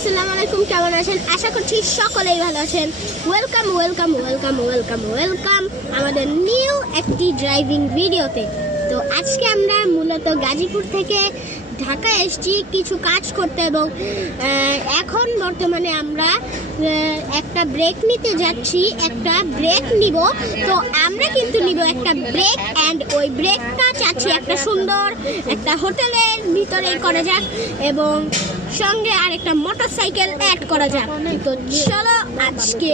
আসসালামু আলাইকুম, কেমন আছেন? আশা করছি সকলেই ভালো আছেন। Welcome welcome welcome welcome welcome আমাদের নিউ একটি ড্রাইভিং ভিডিওতে। তো আজকে আমরা মূলত গাজীপুর থেকে ঢাকা এসেছি কিছু কাজ করতে, এবং এখন বর্তমানে আমরা একটা ব্রেক নিতে যাচ্ছি, একটা ব্রেক নিব। তো আমরা কিন্তু নিব একটা ব্রেক, অ্যান্ড ওই ব্রেকটা চাচ্ছি একটা সুন্দর একটা হোটেলের ভিতরে করা যাক, এবং সঙ্গে আর একটা মোটরসাইকেল অ্যাড করা যাক। তো চলো আজকে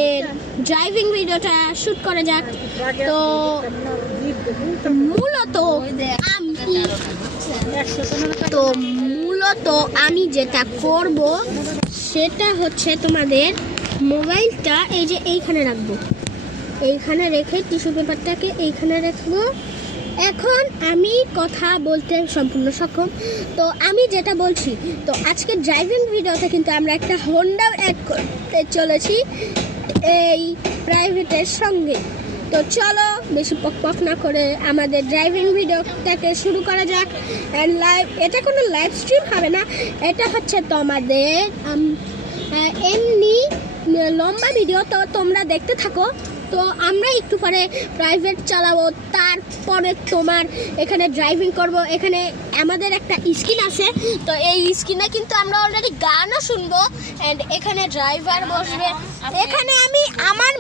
ড্রাইভিং ভিডিওটা শ্যুট করা যাক। তো মূলত আমি যেটা করব সেটা হচ্ছে তোমাদের মোবাইলটা এই যে এইখানে রাখবো, এইখানে রেখে টিস্যু পেপারটাকে এইখানে রাখবো। এখন আমি কথা বলতে সম্পূর্ণ সক্ষম। তো আমি যেটা বলছি, তো আজকে ড্রাইভিং ভিডিওতে কিন্তু আমরা একটা হোন্ডা অ্যাড করতে চলেছি এই প্রাইভেটের সঙ্গে। তো চলো বেশি পক না করে আমাদের ড্রাইভিং ভিডিওটাকে শুরু করা যাক। অ্যান্ড এটা কোনো লাইভ স্ট্রিম হবে না, এটা হচ্ছে তোমাদের এমনি লম্বা ভিডিও। তো তোমরা দেখতে থাকো। তো আমরা একটু পরে প্রাইভেট চালাবো, তারপরে তোমার এখানে ড্রাইভিং করব। এখানে আমাদের একটা স্ক্রিন আছে, তো এই স্ক্রিনে কিন্তু আমরা অলরেডি গানও শুনবো। অ্যান্ড এখানে ড্রাইভার বসবে। এখানে আমি আমার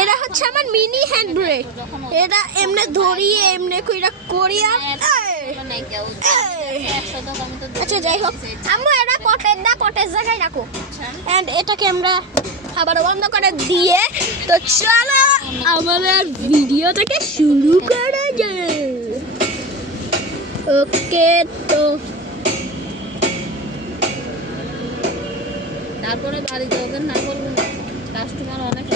এটা হচ্ছে আমার মিনি হ্যান্ড ব্রেক। এটা এমনি ধরিয়ে এমনি করিয়া আচ্ছা যাই হোক, আমরা এটা কটের জায়গায় রাখো। অ্যান্ড এটাকে আমরা আবার বন্ধ করে দিয়ে, তো চলো আমাদের ভিডিওটাকে শুরু করা যায়। ওকে, তো তারপরে বাড়ি যাবেন না, বলবেন কাস্টমার অনেক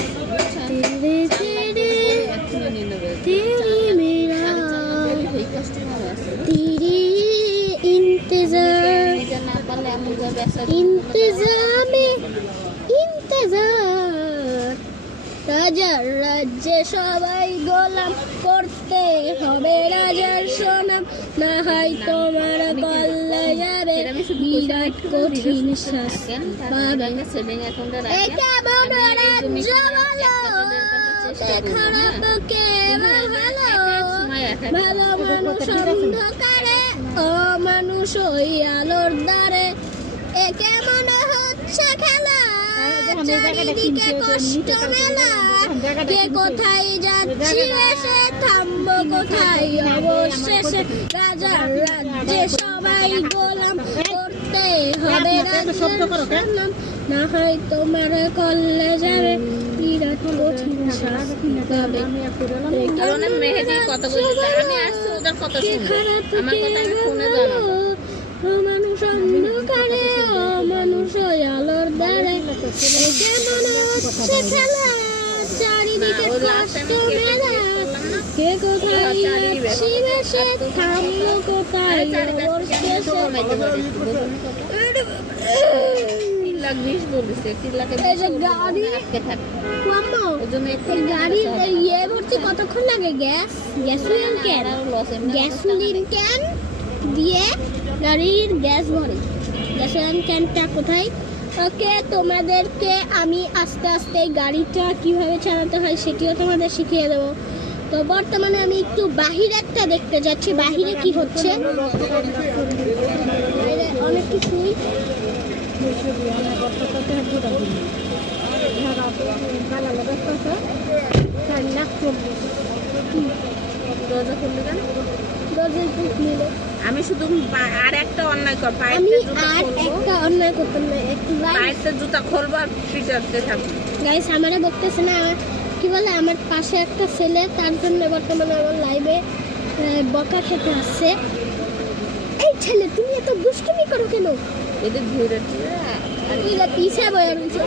রাজার রাজ্যে সবাই গোলাম, করতে হবে রাজার সুনাম, না হয় তোমার কল্লা যাবে বিরাট কঠিন শাস্তি পাবে। কেমন রাজ্য বলো, খারাপ কে ভালো, ভালো মানুষ অন্ধকারে, অমানুষ ওই আলোর দ্বারে। এ কেমন হচ্ছে খেলা, চারিদিকে কষ্ট মেলা, কে কোথায় যাচ্ছি এসে, থামবো কোথায় অবশেষে, রাজার রাজ্যে সবাই গোলাম, করতে হবে রাজার সুনাম, না হয় তোমার কল্লে যাবে বিরাট কঠিন শাস্তি পাবে। মেহেদি কত বলছে, আমি আসছি ওদের কত শুনবো, আমার কথা আমি ফোনে জানাবো। মানুষ অন্ধকারে, অমানুষ আলোর দ্বারে, কেমন হচ্ছে খেলা, চারিদিকে কষ্ট মেলা, কে কোথায় যাচ্ছি বেশে, থামলো কোথায় অবশেষে। কতক্ষণ লাগে? গ্যাসোলিন ক্যান দিয়ে গাড়ির গ্যাস ভরে। গ্যাসোলিন ক্যানটা কোথায়? ওকে, তোমাদেরকে আমি আস্তে আস্তে গাড়িটা কিভাবে চালাতে হয় সেটিও তোমাদের শিখিয়ে দেবো। তো বর্তমানে আমি একটু বাহিরেরটা দেখতে যাচ্ছি, বাহিরে কি হচ্ছে। অনেক কিছুই আমি শুধু আর একটা অন্যায় করতাম না, একটু জুতা খুলবো আর ফিটারতে থাকবো। গাইস আমারে বকতেছে না, কি বলে, আমার পাশে একটা ছেলে, তার জন্য বর্তমানে আমার লাইভে বকা খেতে আসছে। এই ছেলে তুমি এত দুষ্টুমি করো কেন? এদের ভিড়ে পিছে বয়ে রয়েছে।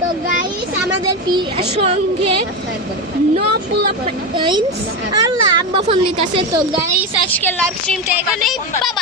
তো গাইস আমাদের সঙ্গে নো পুল আপ আল্লাহ আব্বা ফোন দিতেছে। তো গাইস আজকে লাইভ স্ট্রিমটা এখানেই, বাবা।